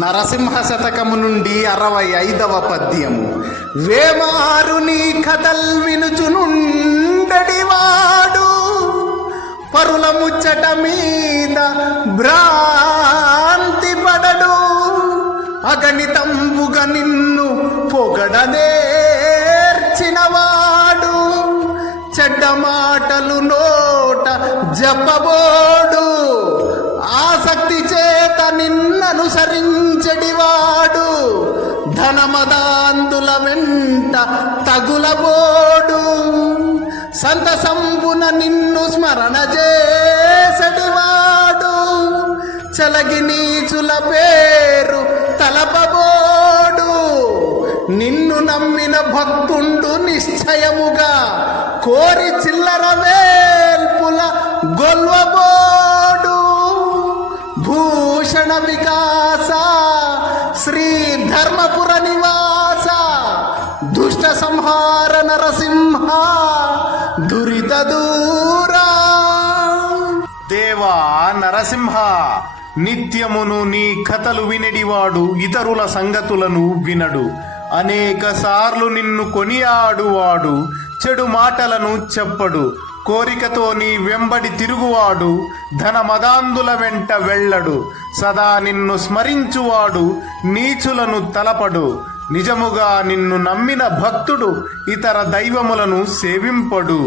నరసింహ శతకము నుండి 65వ పద్యము. వేమారు నీ కథల్ వినుచునుండడివాడు పరుల ముచ్చట మీద భ్రాంతి పడడు. అగణితంబుగా నిన్ను పొగడనేర్చినవాడు చెడ్డ మాటలు నోట జపబోడు. ఆసక్తి చేత నిన్ననుసరించడివాడు ధనమదాందుల వెంట తగులబోడు. సంతసంబున నిన్ను స్మరణ చేసడివాడు చలగి నీచుల పేరు తలపబోడు. నిన్ను నమ్మిన భక్తుండు నిశ్చయముగా కోరి చిల్లర వేల్పుల గొల్వబోడు. భూషణ వికాస శ్రీ ధర్మపుర నివాస దుష్ట సంహార నరసింహ దురిత దూరా. దేవా నరసింహ, నిత్యమును నీ కథలు వినడివాడు ఇతరుల సంగతులను వినడు. అనేక సార్లు నిన్ను కొనియాడువాడు చెడు మాటలను చెప్పడు. కోరికతో నీ వెంబడి తిరుగువాడు ధనమదాందుల వెంట వెళ్ళడు. సదా నిన్ను స్మరించువాడు నీచులను తలపడు. నిజముగా నిన్ను నమ్మిన భక్తుడు ఇతర దైవములను సేవింపడు.